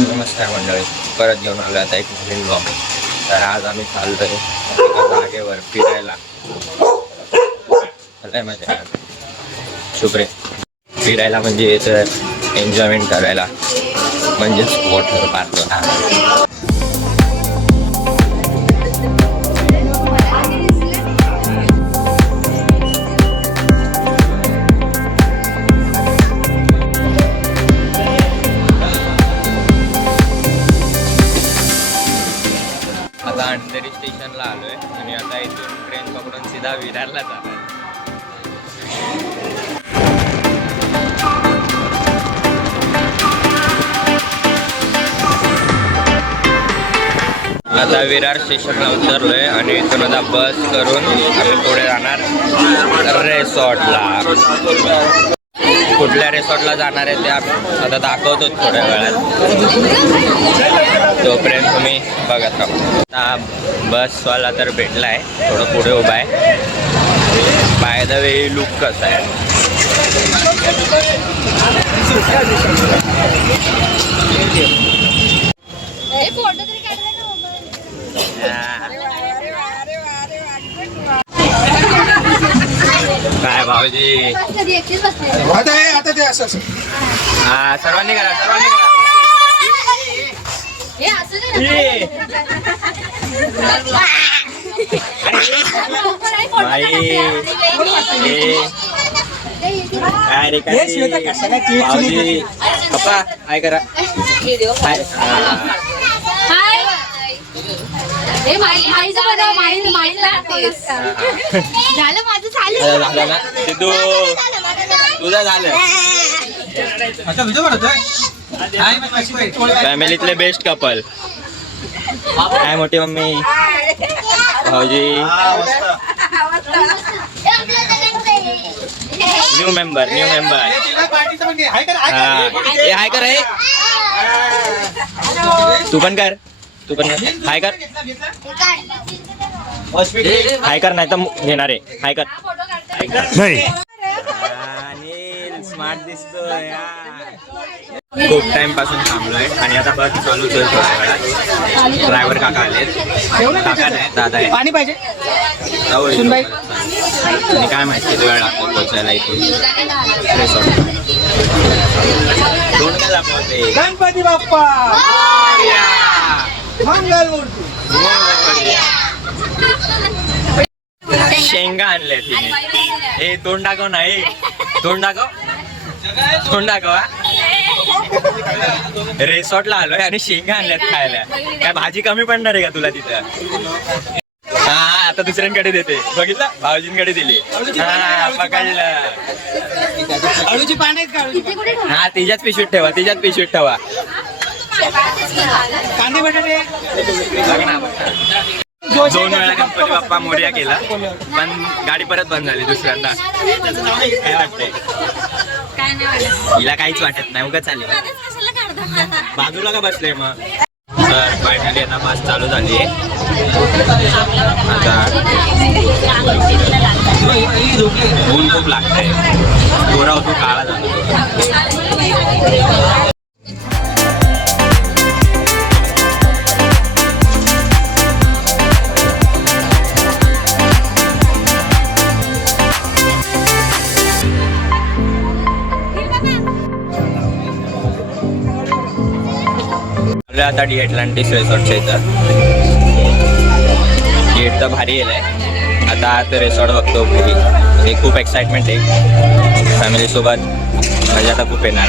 नमस्कार मंडळी, परत घेऊन आलो आता एक नवीन ब्लॉग. तर आज आम्ही चाललोय एका जागेवर फिरायला. मजा शुभ्रे फिरायला म्हणजे तर एन्जॉयमेंट करायला, म्हणजेच वॉटर पार्क. आता अंधेरी स्टेशनला आलोय आणि आता इथून ट्रेन पकडून सीधा विरारला जाणार. आता विरार स्टेशनला उतरलोय आणि इथून आता बस करून आम्ही पुढे जाणार रिसॉर्टला. कुठल्या रिसॉर्टला जाणार आहे ते आता दाखवतो थोड्या वेळात, तोपर्यंत तुम्ही बघत राहा. आता बसवाला तर भेटला आहे, थोडं पुढे उभा आहे. बाय द वे लुक कसं आहे. काय भाऊजी आता ते असं हा सर्वांनी करा, सर्वांनी करा. काय रे काय पप्पा काय करा. झालं माझं चालू झालं ना सिद्धू, तुझं झालं. फॅमिलीतले बेस्ट कपल. काय मोठी मम्मी भाऊजी, न्यू मेंबर हाय कर. तू पण कर हाय कर. हाय कर नाही तर घेणार आहे. हाय कर. स्मार्ट दिसतोय. खूप टाइम पासून थांबलोय आणि आता बस चालू होतोय. ड्रायव्हर काका आले. काका नाही दादा आहे. पाणी पाहिजे आणि काय माहिती किती वेळ लागतो पोहोचायला इथून रिसॉर्ट. दोन काय दाखवते. गणपती बाप्पा मंगलमूर्ती. शेंगा आणले तिने. हे तोंड दाखव नाही, तोंड दाखव. रिसॉर्टला आलोय आणि शेंगा आणल्यात खायला. काय भाजी कमी पडणार आहे का तुला तिथं. हा आता दुसऱ्यांकडे देते. बघितलं, भाऊजींकडे दिली. हा पकडलं. अळूची पाने हा तिच्याच पिशवीत ठेवा, कांदे बटाटे. दोन वेळा गणपती बाप्पा मोरया केला पण गाडी परत बंद झाली दुसऱ्यांदा. काय वाटतंय हिला? काहीच वाटत नाही, उगाच चालेल. बाजूला का बसले मग. तर फायनली आता बस चालू झाली आहे. आता ऊन खूप लागतंय. गोरा होतो काळा झाला. आता डी अटलांटिस रिसॉर्टच्या इथं. गेट तर भारी येलंय. आता रिसॉर्ट बघतो घरी. हे खूप एक्साइटमेंट आहे फॅमिली सोबत. मजा आता खूप येणार.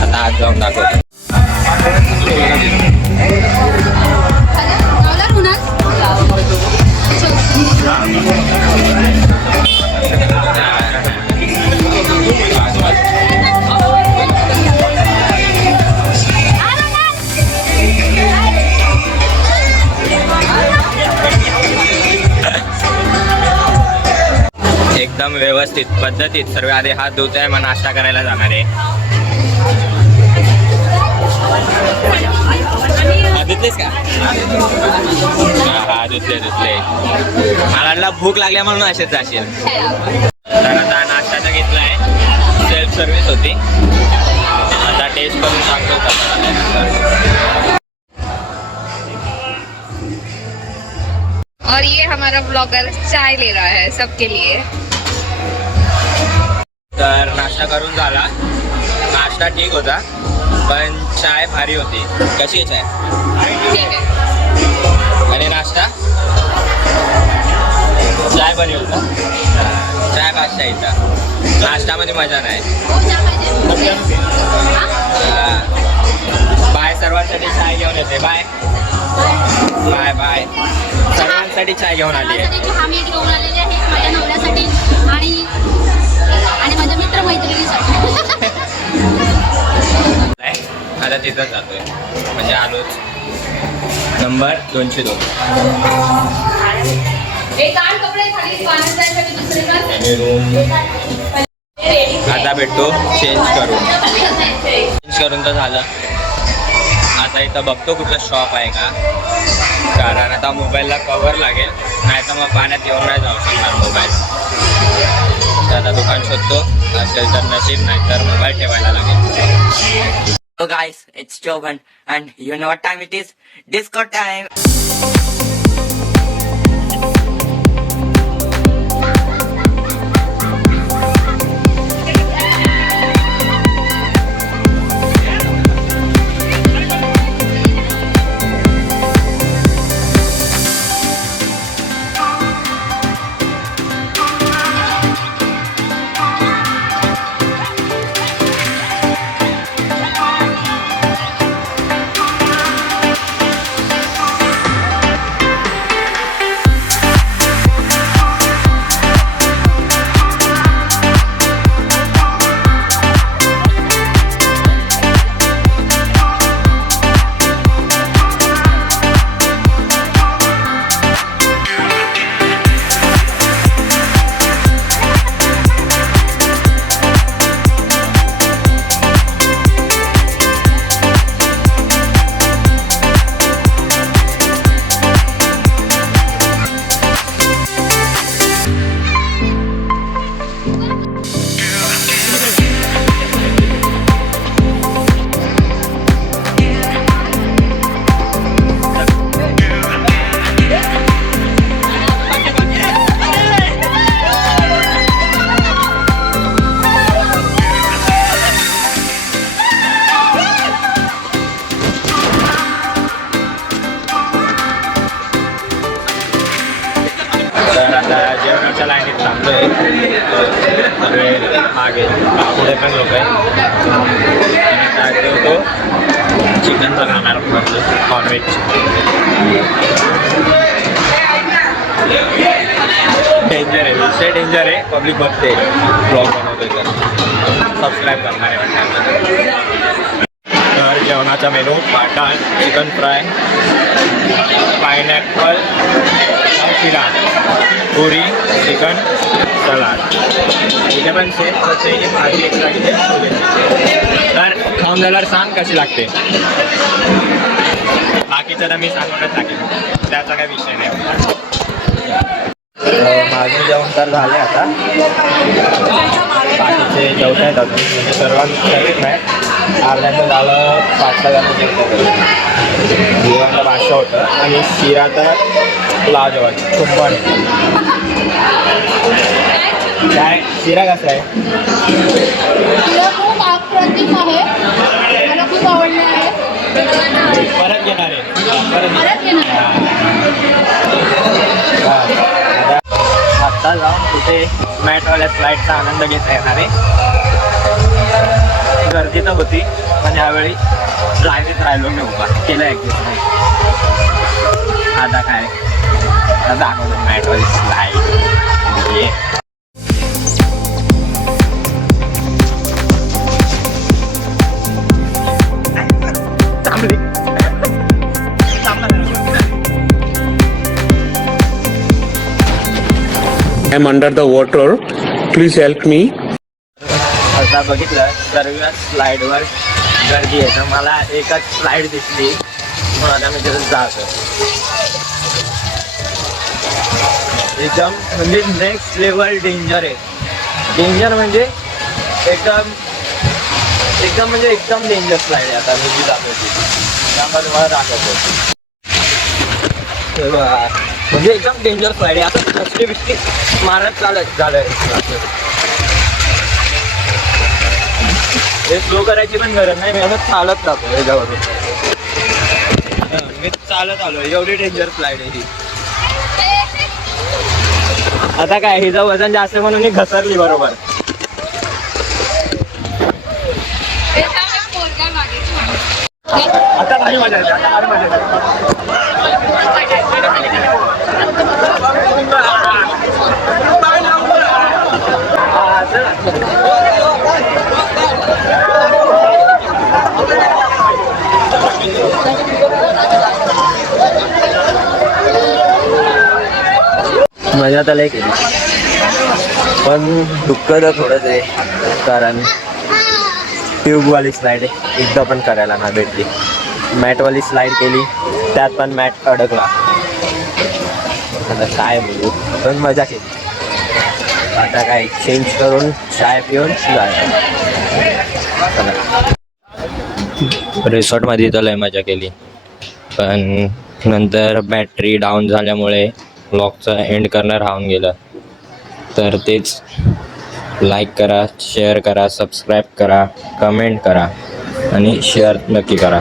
आता आज जाऊन दाखवतो. एकदम व्यवस्थित पद्धतीत सर्व आधी हात धुताय, मग नाश्ता करायला जाणार आहे. धुतलेस का? हा धुतले. मला भूक लागल्या म्हणून असेच जाशील. तर आता नाश्ता तर घेतलाय. सेल्फ सर्व्हिस होती. टेस्ट करून सांगतो कसा झालाय. और ये हमारा ब्लॉगर चाय ले रहा है सबके लिए. तर नाश्ता करून झाला. नाश्ता ठीक होता पण चाय भारी होती. कशी आहे चाय? ठीक है. आणि नाश्ता चाय बरी होता. चाय पाचशा इथं नाश्त्यामध्ये मजा नाही. बाय सर्वांसाठी चाय घेऊन येते. बाय बाय बाय सर्वांसाठी चाय घेऊन आली आहे. आम्ही घेऊन आलेले आहे माझ्या नवऱ्यासाठी आणि माझ्या मित्रमैत्रिणीसाठी. आता तिथंच जातोय म्हणजे आलोच. नंबर 202. आणि रूम आता भेटतो चेंज करून तर झालं. आता इथं बघतो कुठलं शॉप आहे का, कारण आता मोबाईलला कवर लागेल, नाही तर मग पाण्यात येऊन नाही जाऊ शकणार मोबाईल. तर आता दुकान शोधतो, असेल तर नशीब, नाही तर मोबाईल ठेवायला लागेल. So guys, it's Jovan and you know what time it is? Disco time! तर आता जेवणाच्या लाईनीत थांबलोय. सगळे मागे पुढे पण लोक आहेत. आणि जेवतो चिकनचा खाणार नॉनव्हेज. डेंजर आहे, विषय डेंजर आहे. पब्लिक बघते ब्लॉग बनवतोय तर सबस्क्राईब करणार आहे. तर जेवणाचा menu mutton, chicken fry, pineapple, शिरा, पुरी, चिकन, सलाड. इथे पण सेम भाजी एक लागते. तर खाऊन झाल्यावर सांग कशी लागते. बाकीचं तर मी सांगूनच टाकेन, त्याचा काही विषय नाही. माझे जेवण तर झाले आता. बाकीचे जेवत आहेत अजून, म्हणजे सर्वांचं नाही. अर्ध्याचं झालं, 5-6 जण जेवतात. जेवणाला भाषा होतं आणि शिरा तर लाजवाब तुंबण. काय शिरा कसा आहे? खूप अप्रतिम आहे, मला खूप आवडले आहे. परत घेणार आहे. परत येणार. आत्ता जाऊन तिथे मॅटवाल्या फ्लाईटचा आनंद घेता येणार आहे. गर्दी तर होती पण यावेळी ड्रायव्हीत राहिलो मी उभा केलं ॲडजस्ट नाही. आता काय दाखवतो मॅटवाली फ्लाईट. ये I'm under the water. Please help me. आता बघितलं सर्व स्लाईडवर गर्दी आहे. तर मला एकच स्लाईड दिसली म्हणून आता मी तिथं जातो. एकदम म्हणजे नेक्स्ट लेवल डेंजर आहे. डेंजर म्हणजे एकदम एकदम म्हणजे एकदम डेंजर स्लाईड आहे. आता मी जी दाखवते त्यामध्ये तुम्हाला दाखवतो. हे बघा, म्हणजे एकदम डेंजर स्लाईड आहे. आता कष्टी बिष्टी मारत चालत झालंय. हे स्लो करायची पण गरज नाही. मी असं चालत जातो याच्यावरून. मी चालत आलो. एवढी डेंजर स्लाईड आहे ही. आता काय हिचं वजन जास्त म्हणून मी घसरली बरोबर. आता भारी मजा येते. आता भारी मजा मजा तर लय केली, पण दुःख तर थोडंच आहे. कारण ट्यूबवाली स्लाईड एकदा पण करायला ना भेटली. मॅटवाली स्लाईड केली, त्यात पण मॅट अडकला. आता काय बोलू, पण मजा केली. आता काय चेंज करून चाय पिऊन जायचं. रिसॉर्टमध्ये तर लय मजा केली, पण नंतर बॅटरी डाऊन झाल्यामुळे व्लॉगचं एंड करणं राहून गेलं. तर तेच, लाईक करा, शेअर करा, सबस्क्राईब करा, कमेंट करा आणि शेअर नक्की करा.